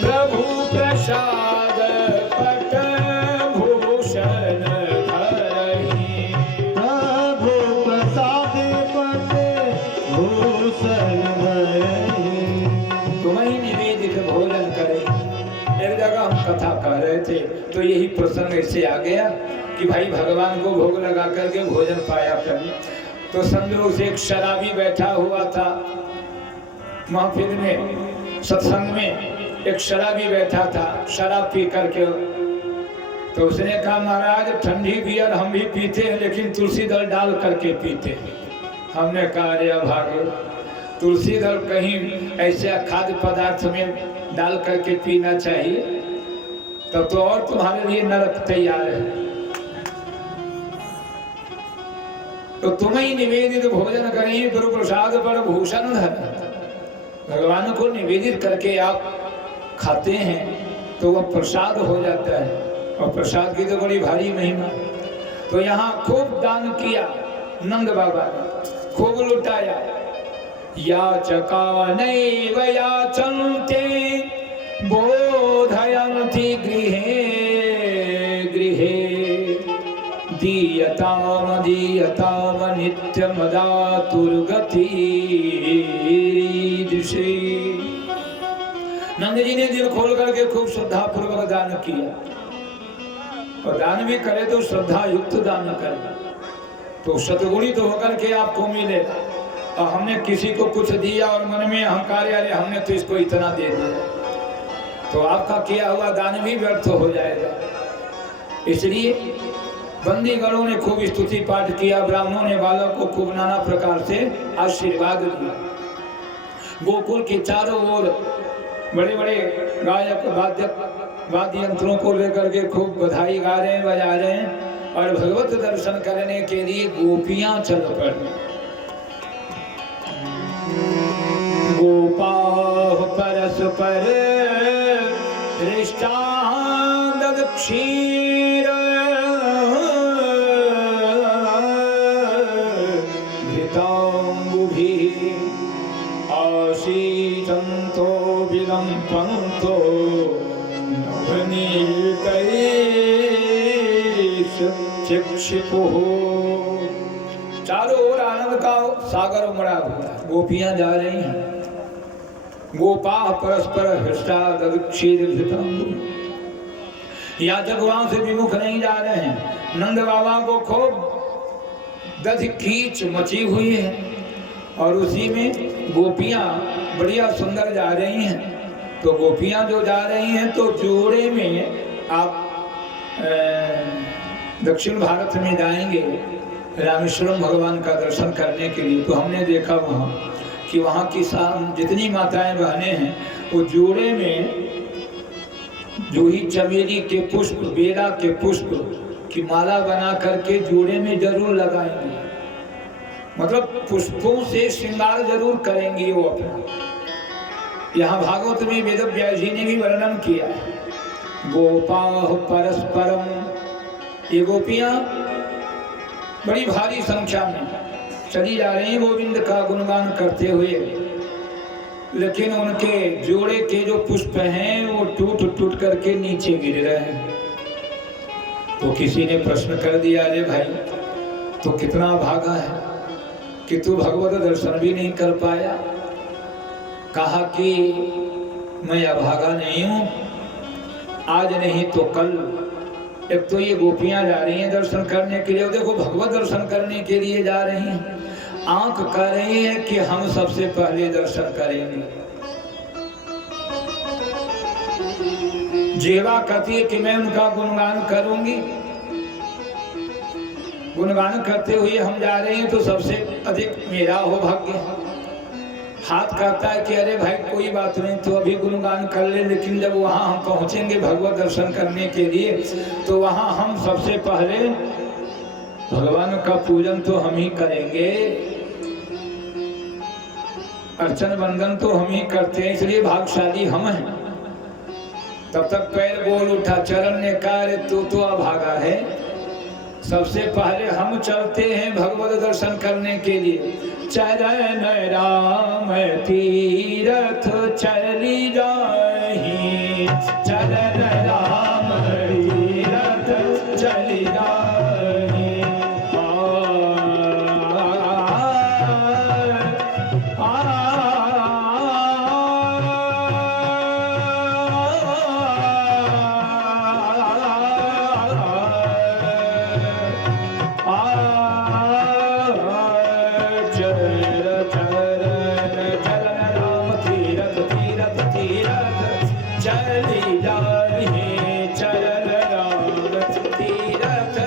प्रभु प्रसाद पट भूषण धरहि, प्रभु प्रसाद पट भूषण धरहि। तुम ही निवेदित भोजन करे। एक जगह हम कथा कह रहे थे तो यही प्रसंग ऐसे आ गया कि भाई भगवान को भोग लगा करके भोजन पाया करें। तो संजोग से एक शराबी बैठा हुआ था महफिल में, सत्संग में एक शराबी बैठा था शराब पी करके। तो उसने कहा महाराज ठंडी बियर हम भी पीते हैं लेकिन तुलसी दल डाल करके पीते हैं। हमने कहा अरे अभागे, तुलसी दल कहीं ऐसे खाद्य पदार्थ में डाल करके पीना चाहिए तब तो और तुम्हारे लिए नरक तैयार है। तो तुम्हें ही निवेदित भोजन करें गुरु प्रसाद पर भूषण धर। भगवान को निवेदित करके आप खाते हैं तो वह प्रसाद हो जाता है, और प्रसाद की तो बड़ी भारी महिमा। तो यहाँ खूब दान किया नंद बाबा ने, खूब लुटाया। याचका नैव याचन्ते बोधयन्ति गृहे गृहे, दीयताम दीयताम नित्यमदातुर्गति दृशे। नंद जी ने दिल खोल करके खूब श्रद्धा पूर्वक दान किया, और दान भी करे तो श्रद्धा युक्त दान करे तो सतगुणी तो होकर के आपको मिले। और हमने किसी को कुछ दिया और मन में अहंकार, अरे हमने तो इसको इतना दे दिया, तो आपका किया हुआ दान भी व्यर्थ हो जाएगा। इसलिए बंदीगणों ने खूब स्तुति पाठ किया, ब्राह्मणों ने बालक को खूब नाना प्रकार से आशीर्वाद दिया। गोकुल के चारों ओर बड़े बड़े गायक वाद्य यंत्रों को लेकर के खूब बधाई गा रहे हैं, बजा रहे हैं, और भगवत दर्शन करने के लिए गोपियां चल पड़ी। गोपाः परस्पर हृष्टां क्षीर घृताम्बुभिः आशीतन्तो विलम्पन्तो नवनीतैश्चिक्षिपुः। चारों ओर आनंद का सागर उमड़ा हुआ, गोपियां जा रही हैं। गोपाः परस्पर हृष्टा क्षीर घृताम्बुभिः। याचक वहां से विमुख नहीं जा रहे हैं। नंद बाबा को खूब दधि खींच मची हुई है, और उसी में गोपियां बढ़िया सुंदर जा रही हैं। तो गोपियां जो जा रही हैं तो जोड़े में आप दक्षिण भारत में जाएंगे रामेश्वरम भगवान का दर्शन करने के लिए, तो हमने देखा वहाँ कि वहाँ की जितनी माताएं बहनें हैं वो जोड़े में जूही चमेली के पुष्प, बेला के पुष्प की माला बना करके जोड़े में जरूर लगाएंगे। मतलब पुष्पों से श्रृंगार जरूर करेंगी वो अपना। यहाँ भागवत में वेद व्यास जी ने भी वर्णन किया है। गोपाः परस्परम, ये गोपियां बड़ी भारी संख्या में चली जा रही हैं गोविंद का गुणगान करते हुए, लेकिन उनके जोड़े के जो पुष्प हैं वो टूट टूट करके नीचे गिर रहे हैं। तो किसी ने प्रश्न कर दिया, अरे भाई तो कितना भागा है कि तू भगवत दर्शन भी नहीं कर पाया। कहा कि मैं अभागा नहीं हूं, आज नहीं तो कल। एक तो ये गोपियां जा रही हैं दर्शन करने के लिए, देखो भगवत दर्शन करने के लिए जा रही हैं, आंख कह रही है कि हम सबसे पहले दर्शन करेंगे। जीवा कहती है कि मैं उनका गुणगान करूंगी। गुणगान करते हुए हम जा रहे हैं तो सबसे अधिक मेरा हो भाग्य। हाथ कहता है कि अरे भाई कोई बात नहीं, तो अभी गुणगान कर ले, लेकिन जब वहां हम पहुंचेंगे भगवत दर्शन करने के लिए तो वहां हम सबसे पहले भगवान का पूजन तो हम ही करेंगे, अर्चन बंदन तो हम ही करते हैं, इसलिए भाग्यशाली हम हैं। तब तक पैर बोल उठा, चरण ने कहा तू तो अभागा है, सबसे पहले हम चलते हैं भगवत दर्शन करने के लिए। चरण राम तीरथ चली